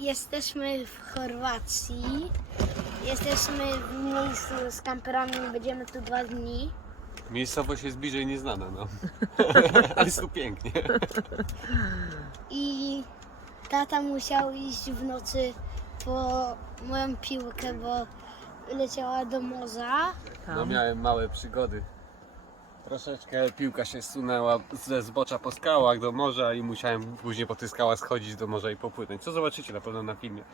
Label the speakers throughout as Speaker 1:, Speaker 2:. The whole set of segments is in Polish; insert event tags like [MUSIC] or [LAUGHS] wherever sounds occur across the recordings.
Speaker 1: Jesteśmy w Chorwacji. Jesteśmy w miejscu z kamperami. Będziemy tu dwa dni.
Speaker 2: Miejscowość jest bliżej nieznana, no. [LAUGHS] Ale jest tu pięknie.
Speaker 1: I tata musiał iść w nocy po moją piłkę, bo leciała do morza.
Speaker 2: No miałem małe przygody. Troszeczkę piłka się sunęła ze zbocza po skałach do morza i musiałem później po tych skałach schodzić do morza i popłynąć. Co zobaczycie na pewno na filmie.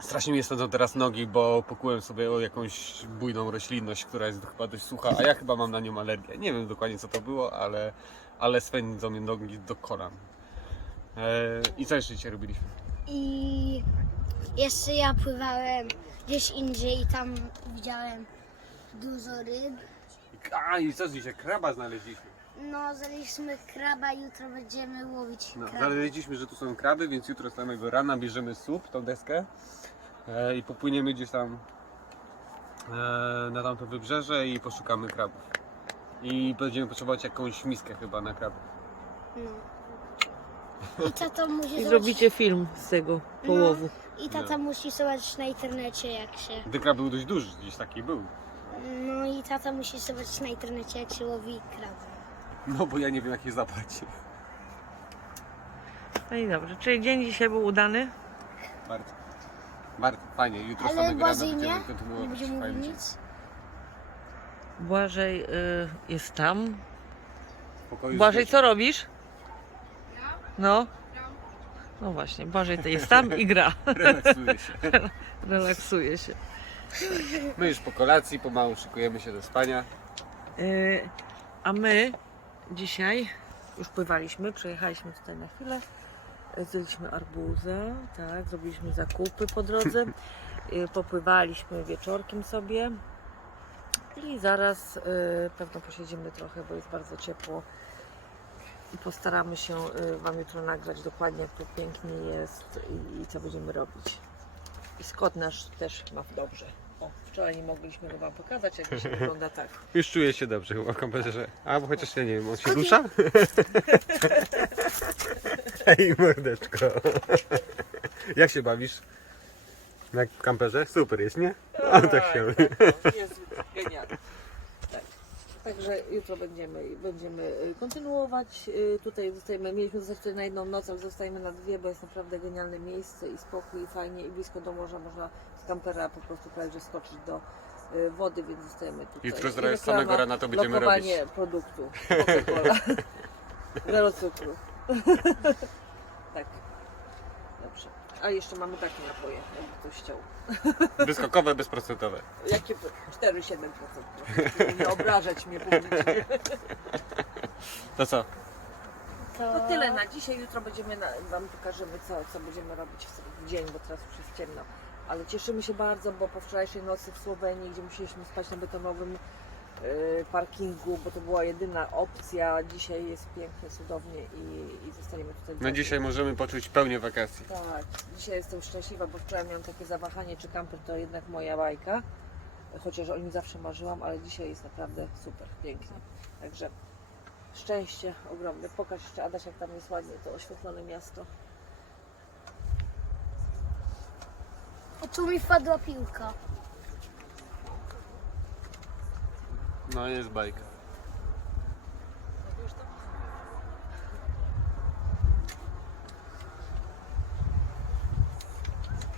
Speaker 2: Strasznie mi swędzą teraz nogi, bo pokułem sobie o jakąś bujną roślinność, która jest chyba dość sucha, a ja chyba mam na nią alergię. Nie wiem dokładnie co to było, ale, ale swędzą mnie nogi do kolan. Eee, I co jeszcze dzisiaj robiliśmy?
Speaker 1: I jeszcze ja pływałem gdzieś indziej i tam widziałem dużo ryb.
Speaker 2: A i co dzisiaj? Kraba znaleźliśmy.
Speaker 1: No, znaleźliśmy kraba, jutro będziemy łowić
Speaker 2: No,
Speaker 1: kraba.
Speaker 2: znaleźliśmy, że tu są kraby, więc jutro z samego rana bierzemy słup, tą deskę e, i popłyniemy gdzieś tam e, na tamto wybrzeże i poszukamy krabów. I będziemy potrzebować jakąś miskę chyba na kraby.
Speaker 1: No. I tata musi
Speaker 3: I
Speaker 1: zobaczyć,
Speaker 3: zrobicie film z tego połowu.
Speaker 1: i tata musi zobaczyć na internecie jak się...
Speaker 2: Ten krab był dość duży, gdzieś taki był.
Speaker 1: No i tata musi zobaczyć na internecie jak się łowi kraba.
Speaker 2: No bo ja nie wiem jak je zabrać.
Speaker 3: No i dobrze, czyli dzień dzisiaj był udany?
Speaker 2: Bardzo. Bardzo fajnie, jutro
Speaker 1: Ale
Speaker 2: samego rana
Speaker 1: Błażej nie?
Speaker 2: będziemy
Speaker 1: Nie
Speaker 2: kontynuować.
Speaker 1: będziemy
Speaker 2: Fajnie
Speaker 1: mówić
Speaker 2: się-
Speaker 1: nic?
Speaker 3: Błażej y, jest tam.
Speaker 2: w pokoju
Speaker 3: Błażej,
Speaker 2: z
Speaker 3: co robisz? No. No właśnie, Błażej to jest tam i gra. [LAUGHS]
Speaker 2: Relaksuje się.
Speaker 3: Relaksuje się.
Speaker 2: My już po kolacji, pomału szykujemy się do spania.
Speaker 3: Y, a my dzisiaj już pływaliśmy, przejechaliśmy tutaj na chwilę. Zjedliśmy arbuza, tak, zrobiliśmy zakupy po drodze. y, Popływaliśmy wieczorkiem sobie. I zaraz y, pewno posiedzimy trochę, bo jest bardzo ciepło. I postaramy się Wam jutro nagrać dokładnie, jak tu pięknie jest i, i co będziemy robić. I Scott nasz też ma dobrze. O, wczoraj nie mogliśmy go Wam pokazać, jak się [LAUGHS] wygląda tak.
Speaker 2: Już czuję się dobrze chyba w komputerze. A bo chociaż ja nie wiem, on się rusza? [LAUGHS] Ej, mordeczko. Jak się bawisz? Na kamperze? Super jest, nie? No tak się
Speaker 3: no, Jest genialnie. Tak. Także jutro będziemy, będziemy y, kontynuować. Y, Tutaj zostajemy, mieliśmy zostać tutaj na jedną noc, ale zostajemy na dwie, bo jest naprawdę genialne miejsce i spokój, i fajnie, i blisko do morza. Można z kampera po prostu prawie że skoczyć do y, wody, więc zostajemy tutaj.
Speaker 2: Jutro z samego
Speaker 3: reklama,
Speaker 2: rana to będziemy robić.
Speaker 3: produktu. [LAUGHS] Zero cukru. [LAUGHS] tak. Dobrze. A jeszcze mamy takie napoje, jakby ktoś chciał.
Speaker 2: Wyskokowe, bezprocentowe. [LAUGHS]
Speaker 3: Jakie 4,7%? proszę, Nie obrażać mnie publicznie.
Speaker 2: To co?
Speaker 1: To...
Speaker 3: Tyle na dzisiaj. Jutro będziemy na, Wam pokażemy, co, co będziemy robić w dzień, bo teraz już jest ciemno. Ale cieszymy się bardzo, bo po wczorajszej nocy w Słowenii, gdzie musieliśmy spać na betonowym parkingu, bo to była jedyna opcja. Dzisiaj jest pięknie, cudownie i, i zostaniemy tutaj.
Speaker 2: No dzisiaj możemy poczuć pełnię wakacji.
Speaker 3: Tak, dzisiaj jestem szczęśliwa, bo wczoraj miałam takie zawahanie, czy kamper to jednak moja bajka. Chociaż o nim zawsze marzyłam, ale dzisiaj jest naprawdę super, pięknie. Także szczęście ogromne. Pokaż jeszcze Adaś, jak tam jest ładnie to oświetlone miasto.
Speaker 1: O, tu mi wpadła piłka.
Speaker 2: No jest bajka.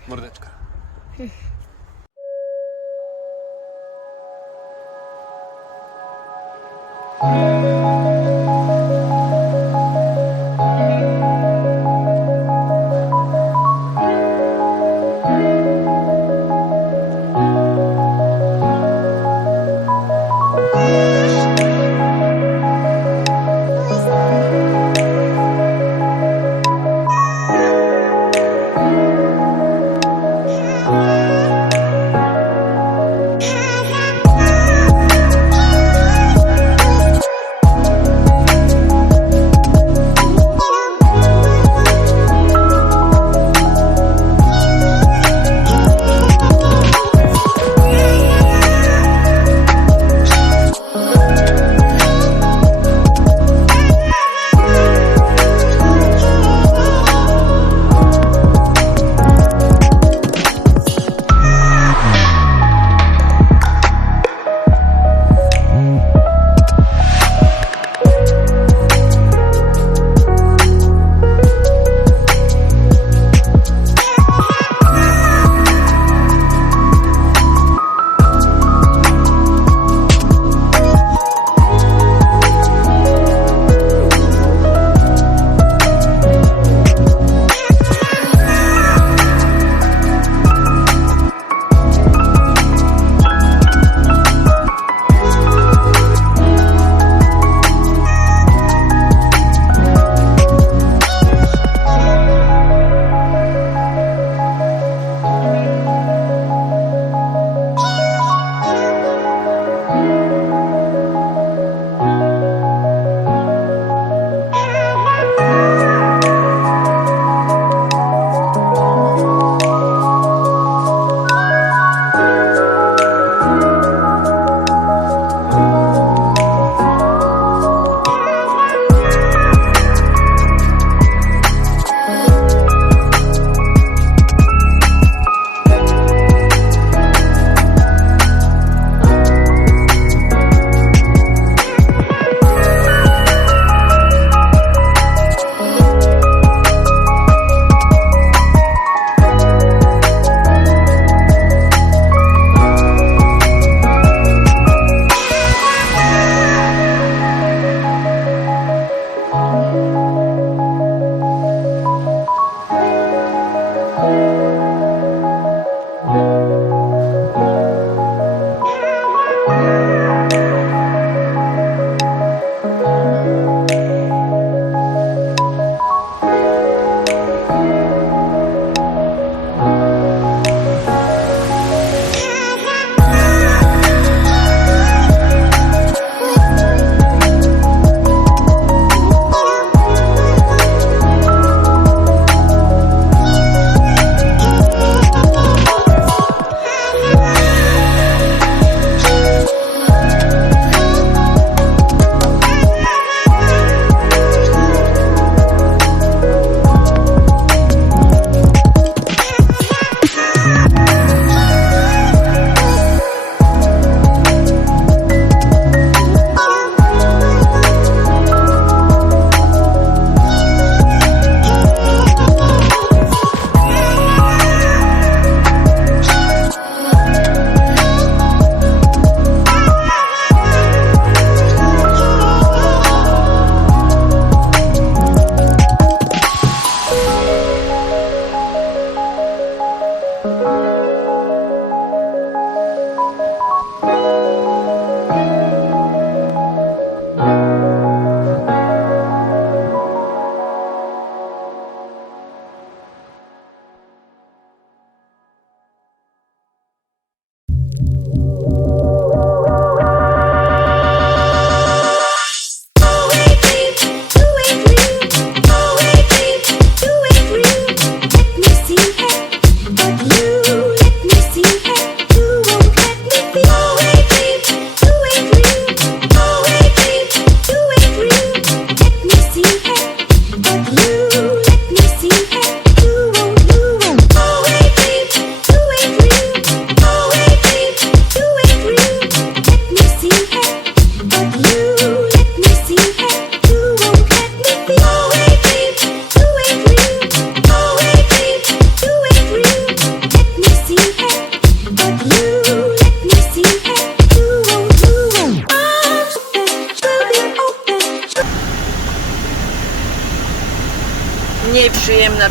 Speaker 2: Mordeczka.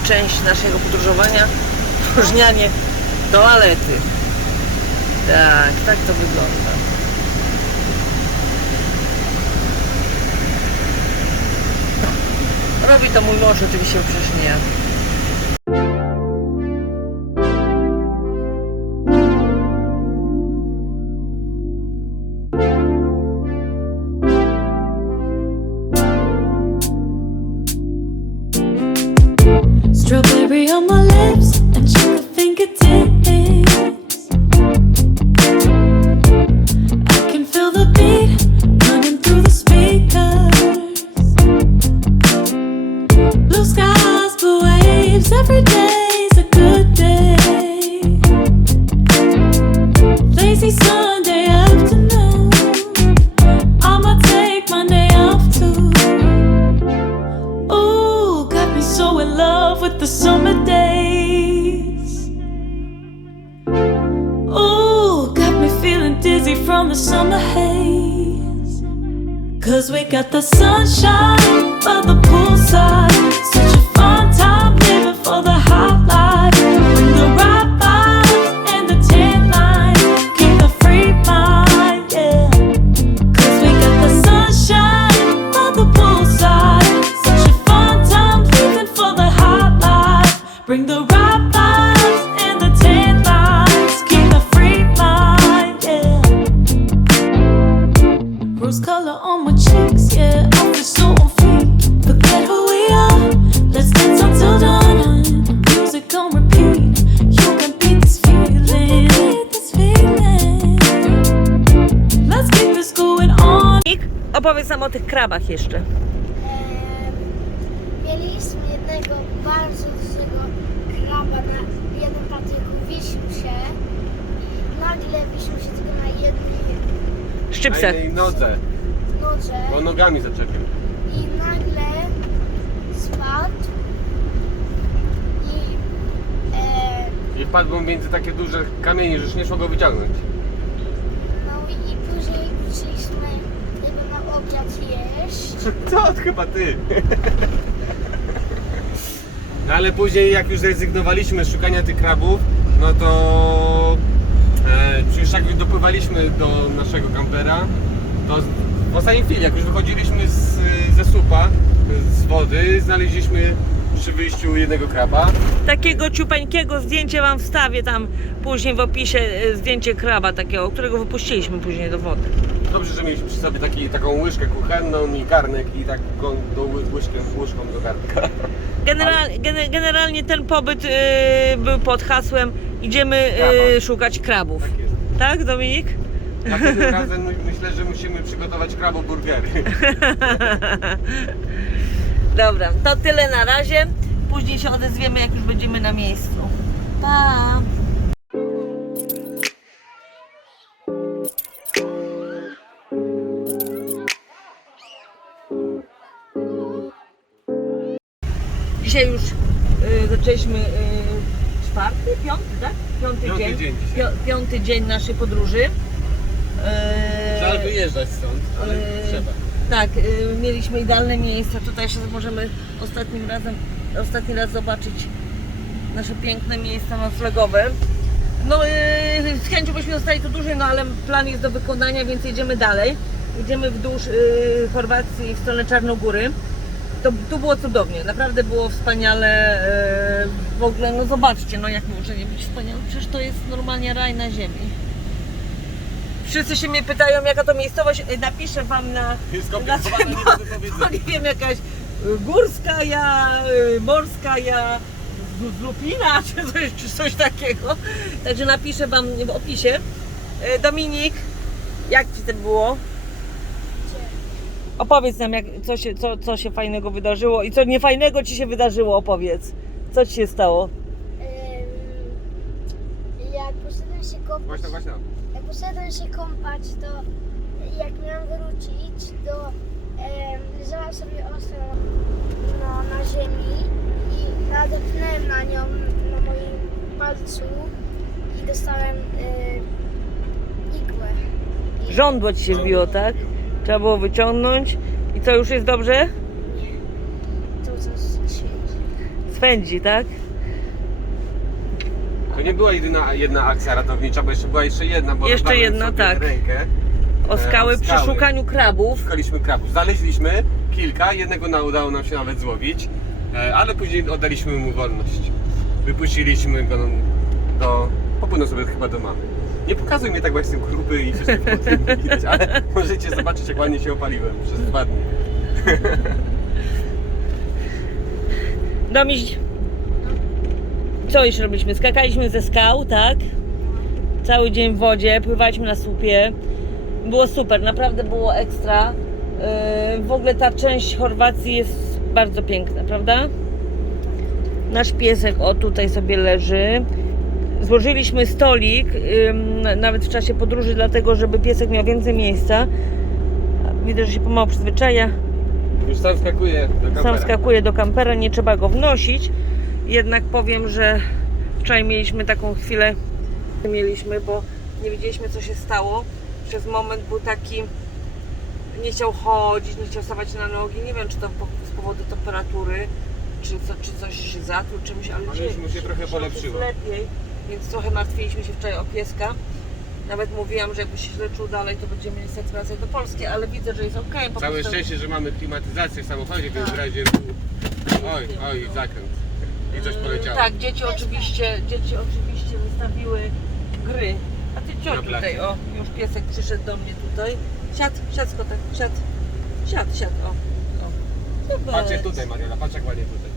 Speaker 3: Część naszego podróżowania. Próżnianie toalety. Tak, tak to wygląda. Robi to mój mąż oczywiście, przecież nie. ja.
Speaker 4: Cause we got the sunshine by the poolside. Such a
Speaker 3: nam o tych krabach jeszcze.
Speaker 1: Mieliśmy jednego bardzo dużego kraba na jednym patyku, wisił się i nagle wisił się tylko na jednej
Speaker 2: Na
Speaker 3: Szczypsach.
Speaker 2: jednej nodze,
Speaker 1: nodze
Speaker 2: bo nogami zaczepił.
Speaker 1: i nagle spadł i e,
Speaker 2: I wpadł między takie duże kamienie, że już nie szło go wyciągnąć.
Speaker 1: no i, i później przyszliśmy jego na obiad jeść.
Speaker 2: To chyba ty. No ale później jak już zrezygnowaliśmy z szukania tych krabów, no to e, już jak dopływaliśmy do naszego kampera, to w ostatniej chwili, jak już wychodziliśmy z, ze słupa, z wody, znaleźliśmy przy wyjściu jednego kraba.
Speaker 3: Takiego ciupańkiego zdjęcia wam wstawię tam później w opisie e, zdjęcie kraba takiego, którego wypuściliśmy później do wody.
Speaker 2: Dobrze, że mieliśmy przy sobie taki, taką łyżkę kuchenną i garnek i tak do ły- łyżkę, łyżką do garnka. [LAUGHS]
Speaker 3: General, gene- generalnie ten pobyt e, był pod hasłem idziemy
Speaker 2: Kraba.
Speaker 3: szukać krabów.
Speaker 2: Tak jest.
Speaker 3: Tak, Dominik?
Speaker 2: Następnym [LAUGHS] razem my- myślę, że musimy przygotować kraboburgery. [LAUGHS]
Speaker 3: Dobra, to tyle na razie. Później się odezwiemy, jak już będziemy na miejscu. Pa! Dzisiaj już y, zaczęliśmy y, czwarty, piąty, tak? Piąty,
Speaker 2: Piąty
Speaker 3: dzień.
Speaker 2: dzień dzisiaj.
Speaker 3: Pio- piąty dzień naszej podróży. Y,
Speaker 2: Żal wyjeżdżać stąd, ale
Speaker 3: Eee,
Speaker 2: trzeba.
Speaker 3: Tak, y, mieliśmy idealne miejsce. Tutaj jeszcze możemy ostatnim razem, ostatni raz zobaczyć nasze piękne miejsca noclegowe. No, y, z chęcią byśmy zostali tu dłużej, no ale plan jest do wykonania, więc jedziemy dalej. Idziemy wzdłuż y, Chorwacji w stronę Czarnogóry. To, tu było cudownie, naprawdę było wspaniale. y, w ogóle, no zobaczcie, no jak może nie być wspaniale. Przecież to jest normalnie raj na ziemi. Wszyscy się mnie pytają, jaka to miejscowość. Y, Napiszę wam na.
Speaker 2: Jest
Speaker 3: na
Speaker 2: skomplikowane, nie
Speaker 3: nie wiem, jakaś y, górska ja, morska ja, z- Lupina, [LAUGHS] czy coś, czy coś takiego. Także napiszę wam w opisie. Dominik, jak ci to było? Opowiedz nam, jak, co, się, co, co się fajnego wydarzyło i co niefajnego ci się wydarzyło, opowiedz. Co ci się stało?
Speaker 1: Jak poszedłem się kąpać,
Speaker 2: Właśnie, właśnie.
Speaker 1: jak poszedłem się kąpać, to jak miałam wrócić, to em, leżałam sobie ostro no, na ziemi i nadepnąłem na nią, na moim palcu i dostałem e, igłę. I
Speaker 3: Żądło ci się wbiło, tak? Trzeba było wyciągnąć. I co, już jest dobrze?
Speaker 1: Nie, to coś świeci.
Speaker 3: spędzi, tak?
Speaker 2: To nie była jedyna jedna akcja ratownicza, bo jeszcze była jeszcze jedna, bo
Speaker 3: Jeszcze jedna,
Speaker 2: sobie
Speaker 3: tak.
Speaker 2: rękę.
Speaker 3: O
Speaker 2: E,
Speaker 3: skały
Speaker 2: o
Speaker 3: przy
Speaker 2: skały.
Speaker 3: szukaniu krabów.
Speaker 2: Szukaliśmy krabów. Znaleźliśmy kilka, jednego na, udało nam się nawet złowić, e, ale później oddaliśmy mu wolność. Wypuściliśmy go do... popłynął sobie chyba do mamy. Nie pokazuj mnie tak, bo jestem gruby i wszystko widać, [LAUGHS] ale możecie zobaczyć, jak ładnie się opaliłem przez dwa dni. [LAUGHS]
Speaker 3: Domiś, co jeszcze robiliśmy? Skakaliśmy ze skał, tak? Cały dzień w wodzie, pływaliśmy na słupie. Było super, naprawdę było ekstra. Yy, W ogóle ta część Chorwacji jest bardzo piękna, prawda? Nasz piesek o tutaj sobie leży. Złożyliśmy stolik, nawet w czasie podróży, dlatego żeby piesek miał więcej miejsca. Widzę, że się pomału przyzwyczaja.
Speaker 2: Już sam skakuje do kampera.
Speaker 3: Sam skakuje do kampera, nie trzeba go wnosić. Jednak powiem, że wczoraj mieliśmy taką chwilę, mieliśmy, bo nie wiedzieliśmy co się stało. Przez moment był taki, nie chciał chodzić, nie chciał stawać na nogi. Nie wiem, czy to z powodu temperatury, czy, co, czy coś się zatruł czymś, ale
Speaker 2: Ale
Speaker 3: dzisiaj,
Speaker 2: już mu się trochę polepszyło.
Speaker 3: lepiej, więc trochę martwiliśmy się wczoraj o pieska. Nawet mówiłam, że jakby się źle czuł dalej, to będziemy niestety wracać do Polski, ale widzę, że jest ok. Po
Speaker 2: Całe
Speaker 3: prostu...
Speaker 2: szczęście, że mamy klimatyzację w samochodzie, więc w razie... Oj, oj, zakręt. I coś poleciało.
Speaker 3: Tak, dzieci oczywiście, dzieci oczywiście wystawiły gry. A ty
Speaker 2: Na placu.
Speaker 3: tutaj, o, już piesek przyszedł do mnie tutaj. Siad, siad kotek, siad. Siad, siad, o. o. Zobacz.
Speaker 2: Patrzcie tutaj, Mariela, patrz jak ładnie tutaj.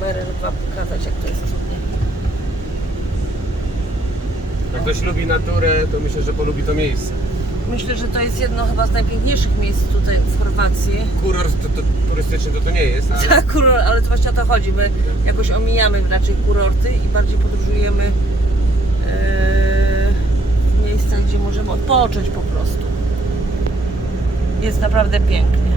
Speaker 3: Berę wam pokazać, jak to jest cudnie.
Speaker 2: Jak ktoś lubi naturę, to myślę, że polubi to miejsce.
Speaker 3: Myślę, że to jest jedno chyba z najpiękniejszych miejsc tutaj w Chorwacji.
Speaker 2: Kurort to, to, turystyczny to to nie jest, ale
Speaker 3: Tak, kurort, ale to właśnie o to chodzi. My jakoś omijamy raczej kurorty i bardziej podróżujemy yy, w miejscach, gdzie możemy odpocząć po prostu. Jest naprawdę pięknie.